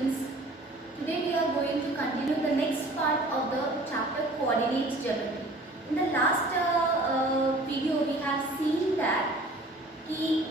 students. Today we are going to continue the next part of the chapter coordinates geometry. In the last video we have seen that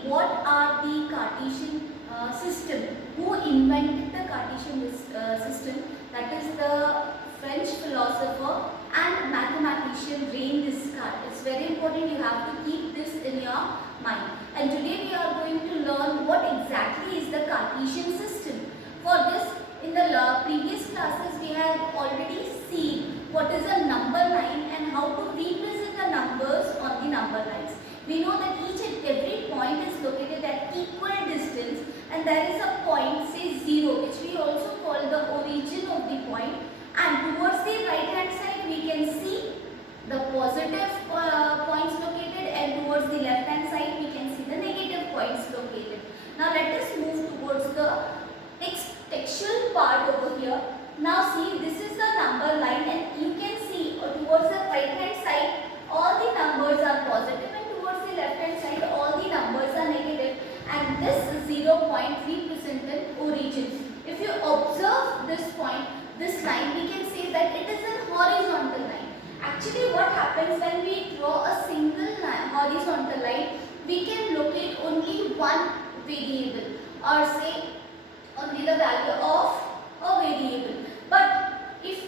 what are the Cartesian system, who invented the Cartesian system, that is the French philosopher and mathematician René Descartes. It's very important, you have to keep this in your mind. And today we are going to learn what exactly is the Cartesian system. For this, in the previous classes we have already seen what is a number line and how to represent the numbers on the number lines. We know that each and every point is located at equal distance, and there is a point, say 0, which we also call the origin of the point, and towards the right hand side we can see the positive points located, and towards the left hand side we can see the negative points located. Now let us move towards the next textual part over here. Now see, this is the number line, and you can see towards the right hand side all the numbers are positive, and towards the left hand side all the numbers are negative, and this 0 point represents an origin. If you observe this point, this line, we can say that it is a horizontal line. Actually what happens when we draw a single line, horizontal line, we can locate only one variable, or say only the value of a variable. But if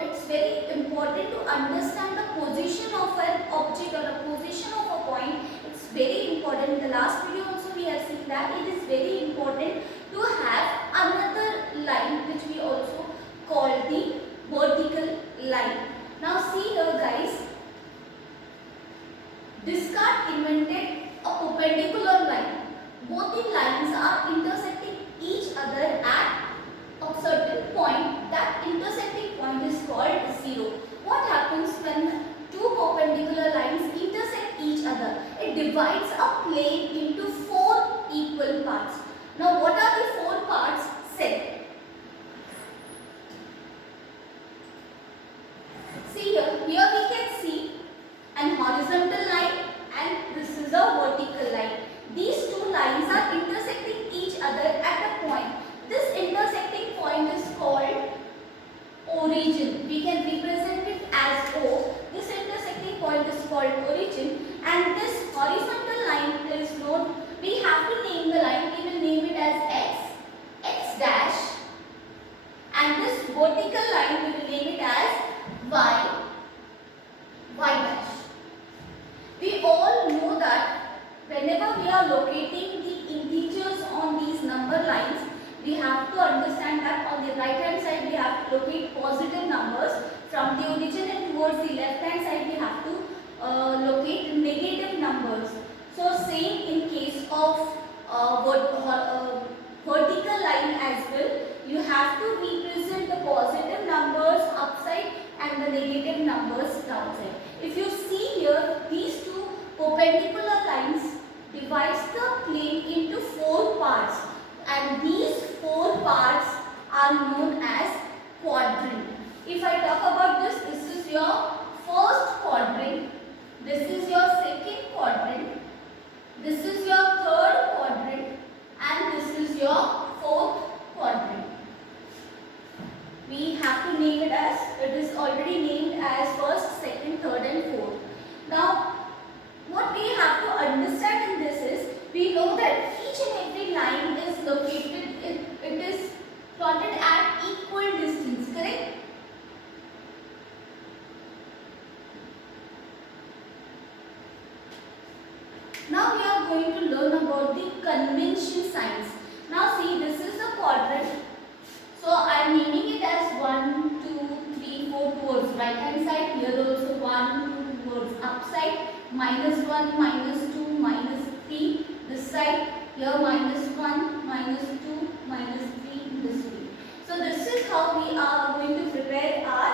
it's very important to understand the position of an object or the position of a point, it's very important. In the last video also we have seen that it is very important to have another line which we also call the vertical line. Now see here guys, Descartes invented a perpendicular line. Both the lines are intersecting each other at a certain point. That intersecting point is called 0. What happens when two perpendicular lines intersect each other? It divides a plane into 4 equal parts. Now what are the 4 parts said? See here we can see an horizontal line and this is a vertical line. These two lines are intersecting each other at a point. This intersecting point is called origin. We can represent it as O. This intersecting point is called origin, and this horizontal line is known, we have to name the line, we will name it as X, X dash, and this vertical line we will name it as Y, Y dash. We all know that whenever we are locating the integers on these number lines, we have to understand that on the right hand side we have to locate positive numbers from the origin, and towards the left hand side we have to locate negative numbers. So same in case of vertical line as well, you have to represent the positive numbers upside and the negative numbers downside. If you see here, these two perpendicular lines divides the plane into 4 parts, and these 4 parts are known as quadrant. If I talk about this, this is your first quadrant, this is your second quadrant, this is your third quadrant, and this is your fourth quadrant. We have to name it as, it is already named as first, second, third and fourth. Now what we have to understand in this is, we know that each and every line is located, it is plotted at equal distance, correct? Now we are going to learn about the convention signs. Now see, this is a quadrant, so I am naming it as 1, 2, 3, 4 towards right hand side, here also 1, 2 towards upside, -1, -2, -3, this side, here -1, -2, -3 this way. So this is how we are going to prepare our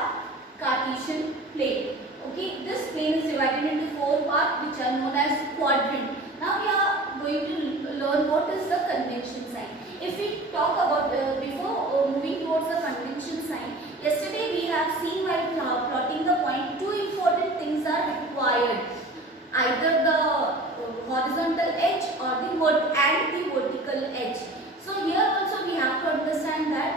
Cartesian plane. Okay, this plane is divided into 4 parts which are known as quadrant. Now we are going to learn what is the convention sign. If we talk about before moving towards the convention sign, yesterday we have seen while plotting the point, 2 important things are required. Either the horizontal edge or the vertical edge. So here also we have to understand that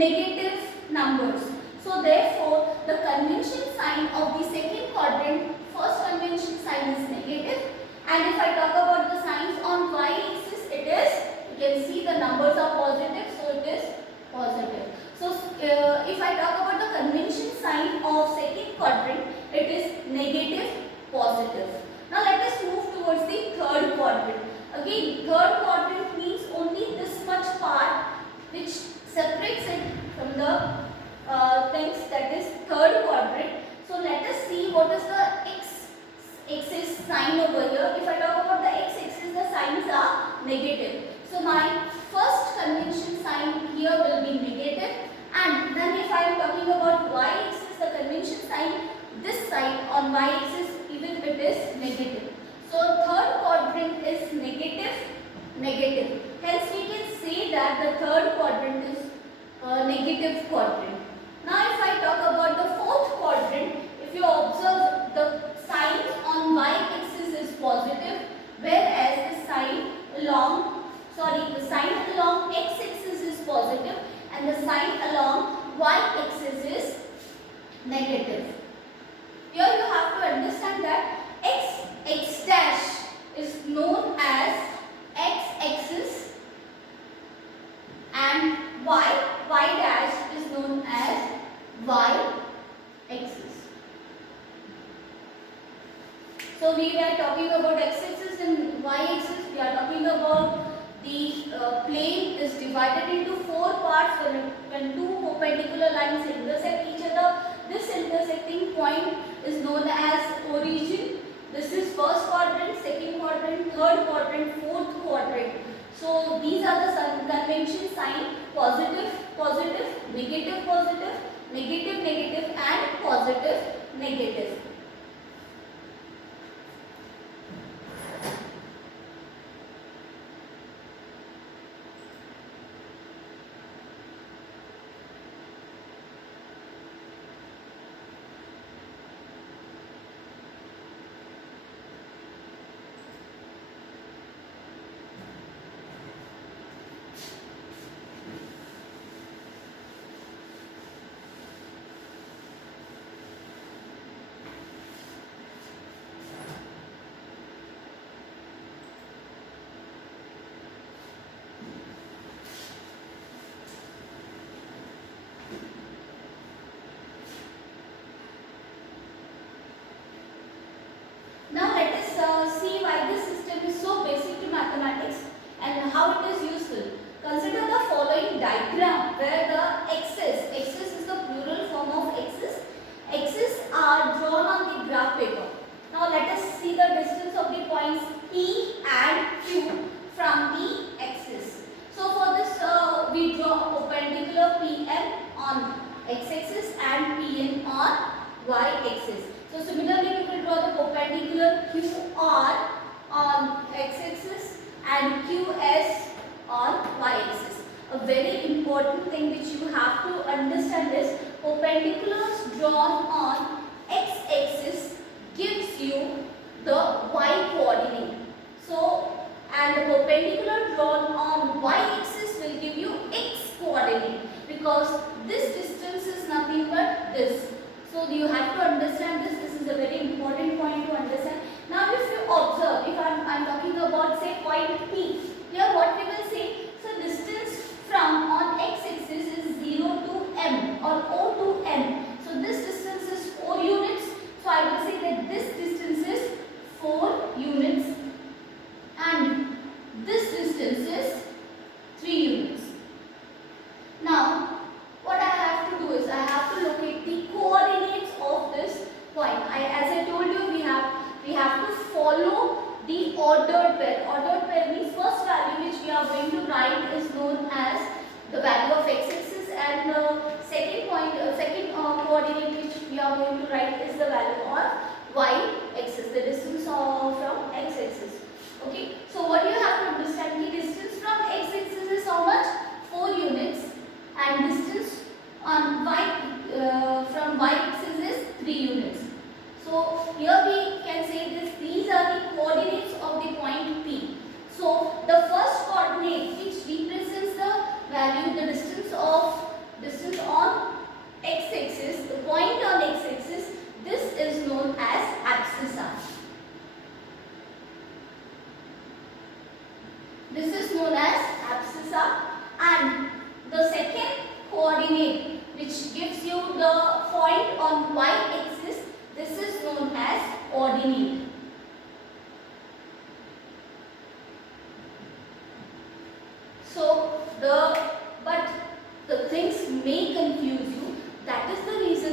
negative numbers. So therefore, the convention sign of the second quadrant, first convention sign is negative, and if I talk about the signs on y-axis, it is, you can see the numbers are positive, so it is positive. So if I talk about the convention sign of second quadrant, it is negative, positive. Now let us move towards the third quadrant. Again, third quadrant means only this much part which separates it from the things, that is third quadrant. So let us see what is the x-axis sign over here. If I talk about the x-axis, the signs are negative. So my first convention sign here will be negative, and then if I am talking about y-axis, the convention sign this side on y-axis, even if it is negative. So third quadrant is negative, negative. Hence we can say that the third quadrant is negative quadrant. Now if I talk about the fourth quadrant, if you observe, the signs on y-axis is positive, whereas the sign along x-axis is positive and the sign along y-axis is negative. Here you have to understand that x dash is known as x-axis and y dash is known as y-axis. So we are talking about x-axis and y-axis. We are talking about the plane is divided into four parts when two perpendicular lines intersect each other. This intersecting point is known as origin. This is first quadrant, second quadrant, third quadrant, fourth quadrant. So these are the convention sign: positive, positive, negative, positive, negative, negative, and positive, negative. Now let us see why this system is so basic to mathematics and how it is useful. Consider the following diagram where the axis is the plural form of axes are drawn on the graph paper. Now let us see the distance of the points P and Q from the axis. So for this we draw a perpendicular PN on x-axis and PN on y-axis. So similarly we will draw the perpendicular QR on x-axis and QS on y-axis. A very important thing which you have to understand is perpendiculars drawn on x-axis gives you the y coordinate. So and the perpendicular drawn on y-axis will give you x coordinate, because this distance is nothing but this. So you have to understand this. This is a very important point to understand. Now if you observe, if I am talking about say point P, here what we will say, so distance from on x-axis is 0 to m or O to m. So this distance is 4 units. So I will say that this distance is 4 units and this distance is 3 units. Now what I have to do is I have to locate the coordinates of this point. As I told you, we have to follow the ordered pair. Ordered pair means first value which we are going to write is known as the value of x-axis, and the second coordinate which we are going to write is the value of y-axis, the distance from x-axis. Okay. So what you have to understand, the distance from x-axis is how much? 4 units, and distance on from y-axis is 3 units. So here we can say this, these are the coordinates of the point P. So the first coordinate which represents the value, the distance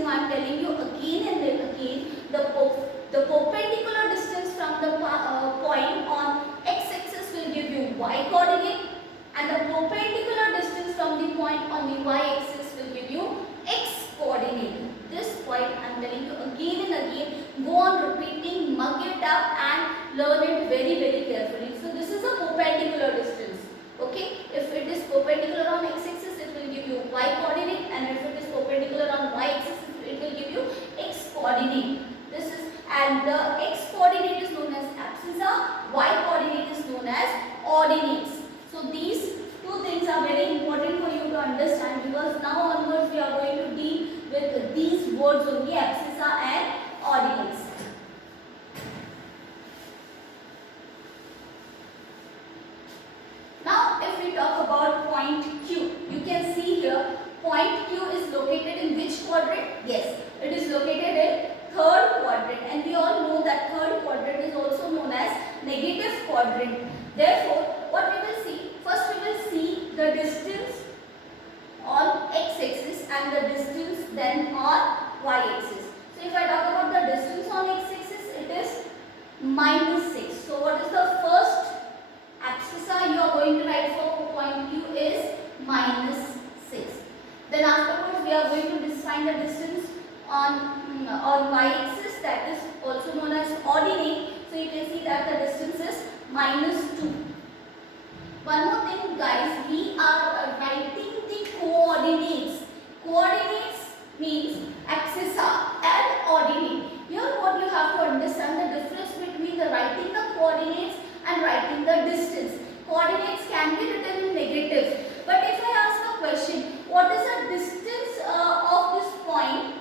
I am telling you again and again, the perpendicular distance from the point on x-axis will give you y coordinate, and the perpendicular distance from the point on the y-axis will give you x coordinate. This point I am telling you again and again. Go on repeating, mug it up and learn it very carefully. So this is a perpendicular distance. Okay, if it is perpendicular on x-axis, it will give you y coordinate, and if it is perpendicular on y-axis, it will give you x coordinate. This is, and the x coordinate is known as abscissa, y coordinate is known as ordinates. So these two things are very important for you to understand, because now onwards we are going to deal with these words only, abscissa and ordinates. Now if we talk about point Q, you can see here point Q is located in which quadrant? Yes, it is located in third quadrant, and we all know that third quadrant is also known as negative quadrant. Therefore, what we will see, first we will see the distance on x-axis and the distance then on y-axis. So if I talk about the distance on x-axis, it is -6. So what is the first abscissa you are going to write for point Q is -6. Then afterwards we are going to define the distance on y-axis, that is also known as ordinate. So you can see that the distance is -2. One more thing guys, we are writing the coordinates. Coordinates means abscissa and ordinate. Here what you have to understand the difference between the writing the coordinates and writing the distance. Coordinates can be written in negative, but if I ask a question, what is the distance of this point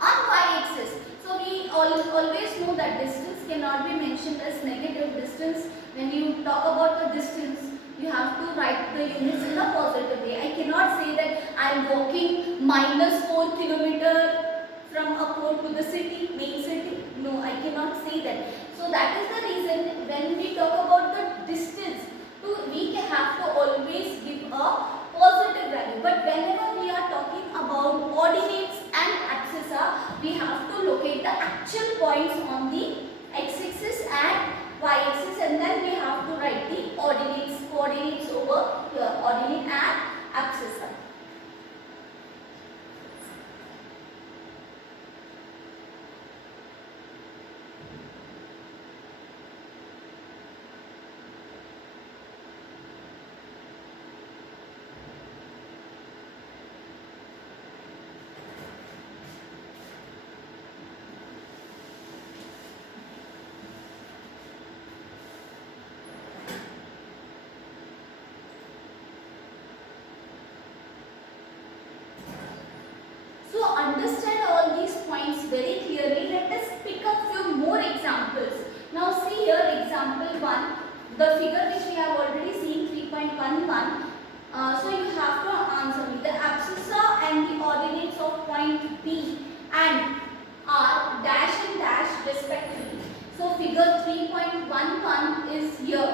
on y-axis? So we always know that distance cannot be mentioned as negative. Distance, when you talk about the distance, you have to write the units in a positive way. I cannot say that I am walking -4 kilometers from a port to the city, main city. No, I cannot say that. So that is the reason when we talk about the distance, we have to always give a positive value. But whenever we are talking about ordinates and abscissa, we have to locate the actual points on the x-axis and y-axis, and then we have to write the coordinates over here, ordinate and abscissa. Understand all these points very clearly. Let us pick up few more examples. Now see here, example 1, the figure which we have already seen, 3.11. So you have to answer me the abscissa and the ordinates of point P and R dash and dash respectively. So figure 3.11 is here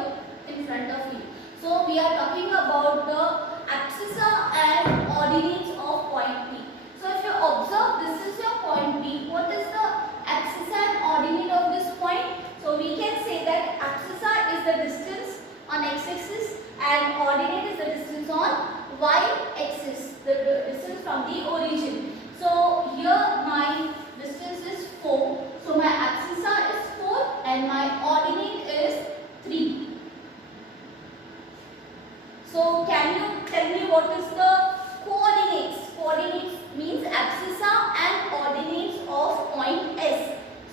in front of you. So we are talking about the abscissa and ordinates of point P. So if you observe, this is your point B. What is the abscissa and ordinate of this point? So we can say that abscissa is the distance on x-axis and ordinate is the distance on y-axis, the distance from the origin. So here my distance is 4. So my abscissa is 4 and my ordinate is 3. So can you tell me what is the coordinates? Coordinates means abscissa and ordinates of point S.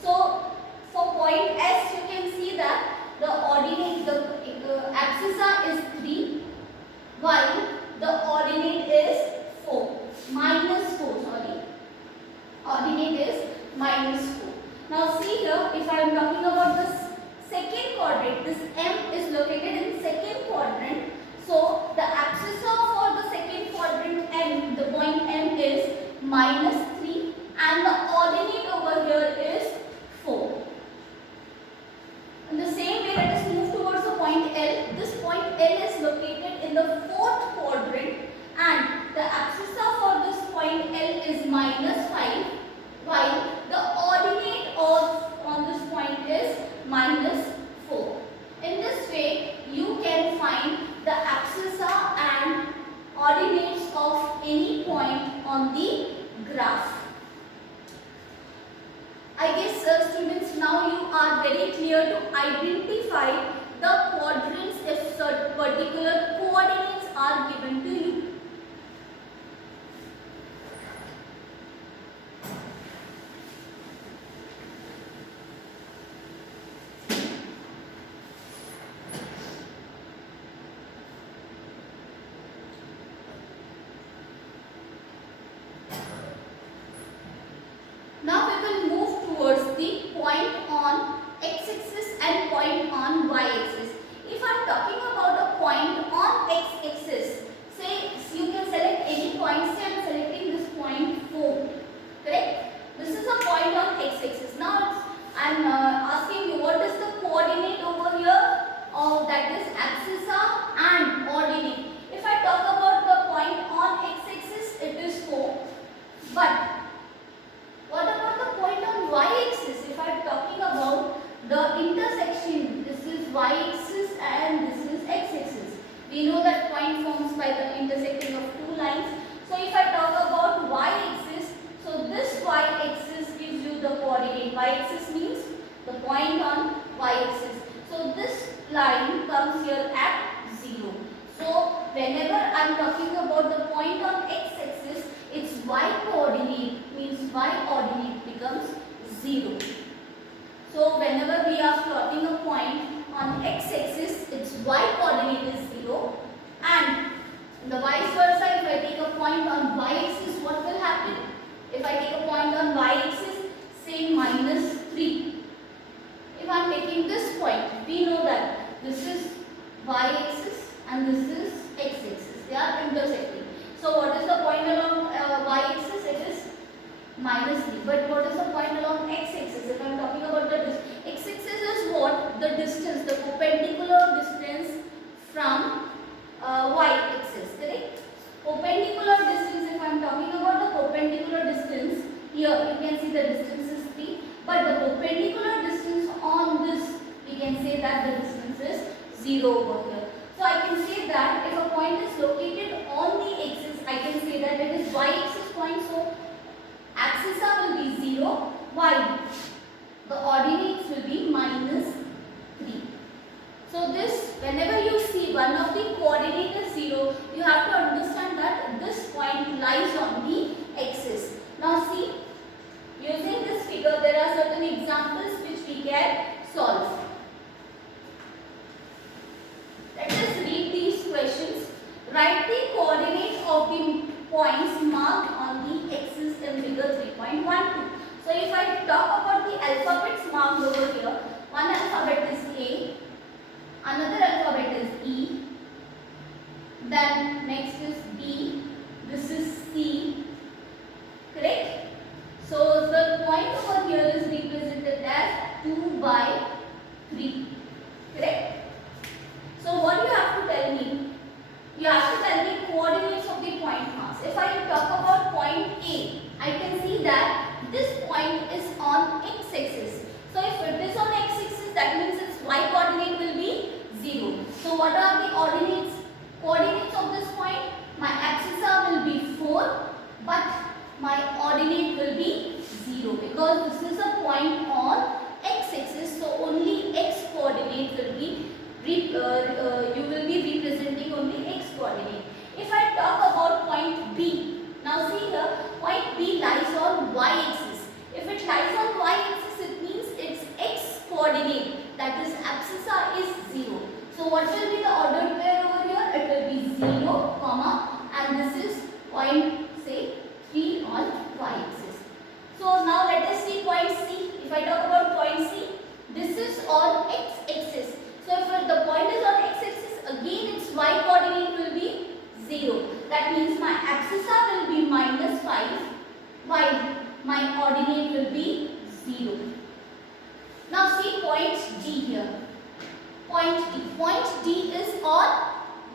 So for point S, you can see that the ordinate, the abscissa is 3, while the ordinate is 4, -4. Sorry, ordinate is -4. Now see here, if I am talking about the second quadrant, this M is located in second quadrant. So the abscissa for the second quadrant M, the point M is -3, and the ordinate over here is 4. In the same way, let us move towards the point L. This point L is located in the fourth quadrant, and the abscissa for this point L is -5, here to identify the quadrants if certain particular coordinates are given to you. Now we will move towards the point on x-axis and point on y-axis. If I am talking about a point on x-axis, say you can select any point. Say I am selecting this point 4. Correct? This is a point on x-axis. Now I am asking you what is the coordinate over here? That is abscissa and ordinate. If I talk about the point on x-axis, it is 4. But what about the point on y-axis? If I am talking about the intersection, this is y-axis and this is x-axis. We know that point forms by the intersecting of two lines. So if I talk about y-axis, so this y-axis gives you the coordinate. Y-axis means the point on y-axis. So this line comes here at 0. So whenever I am talking about the point on x-axis, its y coordinate means y ordinate becomes 0. So whenever we are plotting a point on x-axis, its y coordinate is 0, and the vice versa. If I take a point on y-axis, what will happen? If I take a point on y-axis, say -3. If I am taking this point, we know that this is y-axis and this is x-axis. They are intersecting. So what is the point along y-axis? It is -3. But what is the point along x-axis? If I am talking about the x-axis is what? The distance, the perpendicular distance from y-axis. Correct? Perpendicular distance. If I am talking about the perpendicular distance, here you can see the distance is 3. But the perpendicular distance on this, we can say that the distance is 0 over here. So I can say that if a point is located on the axis, I can say that it is y-axis point. So abscissa will be 0, y. The ordinates will be -3. So this, whenever you see one of the coordinate is 0, you have to understand that this point lies on the axis. Now see, using this figure, there are certain examples which we can solve. Let us read these questions. Write the coordinates of the points marked on the axis in figure 3.12. So if I talk about the alphabets marked over here, one alphabet is A, another alphabet is E, then next is B, this is C, correct? So the point over here is represented as 2/3, correct? So what you have to tell me? You have to tell me coordinates of the point marks. If I talk about point A, I can see that this point is on x-axis. So if it is on x-axis, that means its y coordinate will be 0. So what are the coordinates? Coordinates of this point? My abscissa will be 4, but my ordinate will be 0 because this is a point on x-axis. So only x coordinate will be you will be representing only x coordinate. If I talk about point B, now see here, point B lies on y-axis. If it lies on y-axis, it means its x coordinate, that is abscissa, is 0. So what will be the ordered pair over here? It will be 0, comma, and this is point, say, 3 on y-axis. So now let us see point C. If I talk about point C, this is on x-axis. So if the point is on x-axis, again its y coordinate will be 0. That means my abscissa will be -5, while my ordinate will be 0. Now see point D here. Point D. Point D is on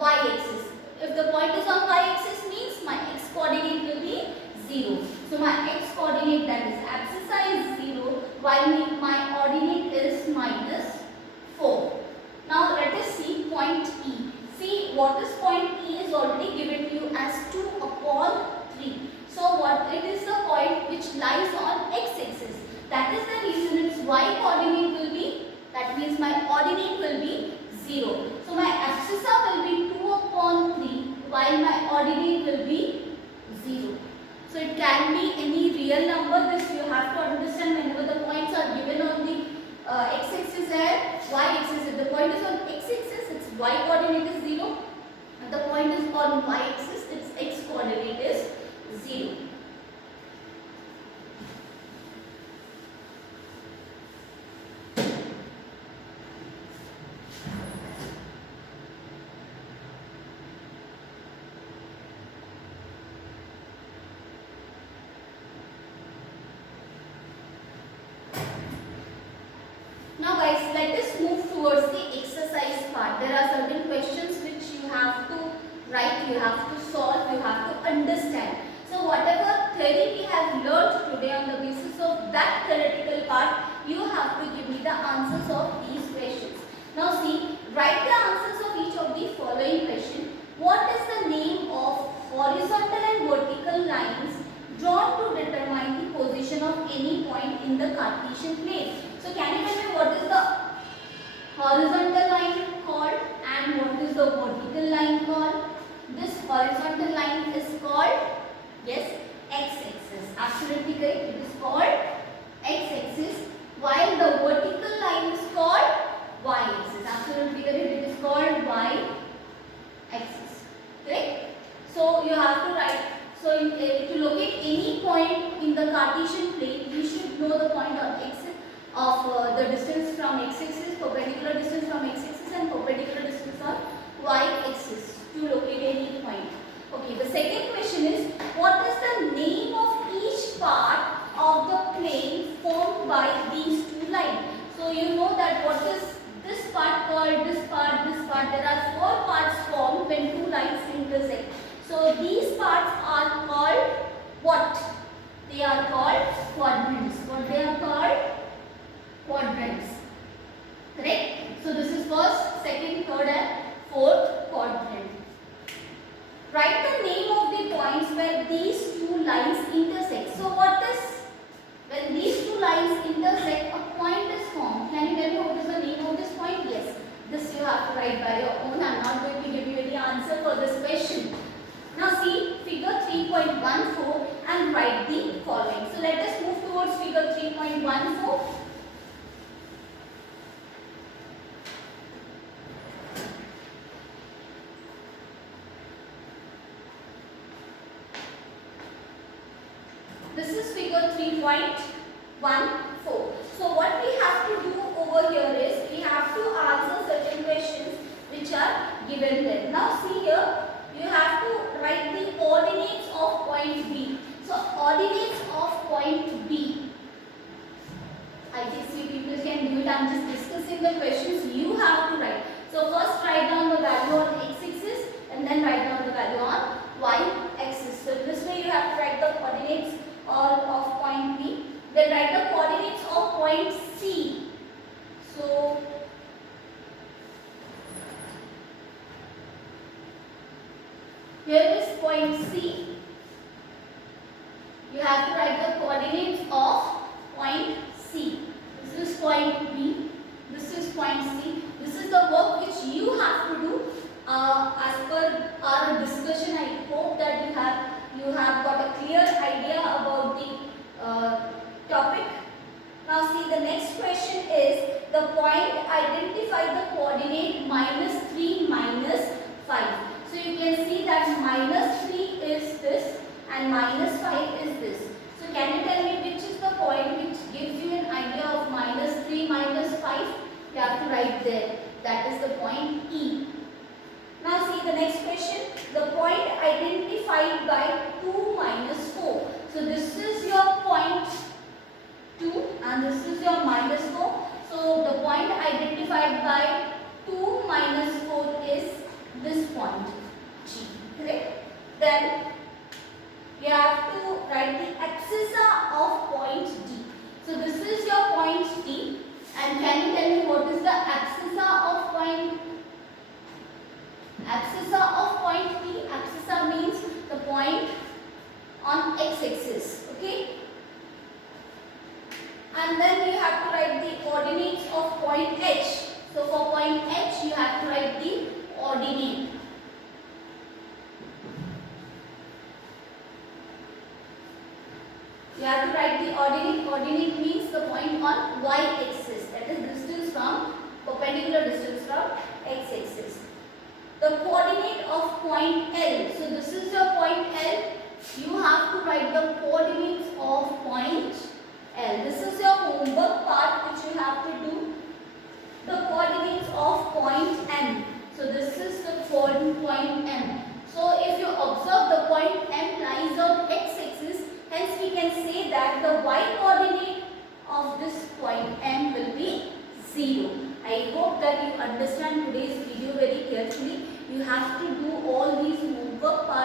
y-axis. If the point is on y-axis means my x coordinate will be 0. So my x coordinate, that is abscissa, is 0, while my ordinate is -4. Now let us see point E. See what is point E is already given to you as 2/3. So what it is the point which lies on x-axis. That is the reason its y coordinate will be That means my ordinate will be 0. So my abscissa will be 2 upon 3 while my ordinate will be 0. So it can be any real number. This you have to understand whenever the points are given on the x-axis and y-axis. If the point is on x-axis, its y coordinate is 0. And the point is on y-axis, its x coordinate is 0. Now guys, let us move towards the exercise part. There are certain questions which you have to write, you have to solve, you have to understand. So whatever theory we have learned today, on the basis of that theoretical part, you have to give me the answers of these questions. Now see, write the answers of each of the following question. What is the name of horizontal and vertical lines drawn to determine the position of any point in the Cartesian plane? So can you tell me what is the horizontal line called and what is the vertical line called? This horizontal line is called, yes, x-axis. Absolutely correct. It is called x-axis, while the vertical line is called y-axis. Absolutely correct. It is called y-axis. Correct? So you have to write. So to locate any point in the Cartesian plane, you should know the point on x of the distance from x-axis, perpendicular distance from x-axis and perpendicular distance on y-axis to locate any point. Okay, the second question is, what is the name of each part of the plane formed by these two lines? So you know that what is this part called, this part, this part. There are 4 parts formed when two lines intersect. So these parts are called what? They are called quadrants. What they are called? Quadrants. Correct? So this is first, second, third and fourth quadrant. Write the name of the points where these two lines intersect. So what is, when these two lines intersect, a point is formed. Can you tell me what is the name of this point? Yes. This you have to write by your own. I am not going to give you any answer for this question. Now see figure 3.14 and write the following. So let us move towards figure 3.14. This is figure 3.14. So what we have to do over here is, we have to answer certain questions which are given there. Now see here, you have to write the coordinates of point B. So coordinates of point B. I think see people can do it. I am just discussing the questions. You have to write. So first write down the value on x-axis and then write down the value on y-axis. So this way you have to write the coordinates of point B. Then write the coordinates of point C. So here is point C. You have to write the coordinates of point C. This is point B. This is point C. This is the work which you have to do as per our discussion. I hope that you have got a clear idea about the topic. Now see, the next question is, the point identify the coordinate -3 -5. So you can see that -3 is this and -5 is this. So can you tell me which is the point which gives you an idea of -3 -5? You have to write there. That is the point E. Now see the next question. The point identified by 2 -4. So this is your point 2 and this is your -4. So the point identified by 2 -4 is this point G. Correct? Then you have to write the abscissa of point D. So this is your point D. And can you tell me what is the abscissa of point? Abscissa of point D. Abscissa means the point on x-axis. Okay. and then you have to write the coordinates of point H. So for point H you have to write the ordinate. You have to write the ordinate. Ordinate means the point on y-axis, that is distance from, perpendicular distance from x-axis. The coordinate of point L. So this is your point L. You have to write the coordinates of point L. This is your homework part which you have to do. The coordinates of point M. So this is the point M. So if you observe, the point M lies on x-axis, hence we can say that the y-coordinate of this point M will be 0. I hope that you understand today's video very carefully. You have to do all these homework parts.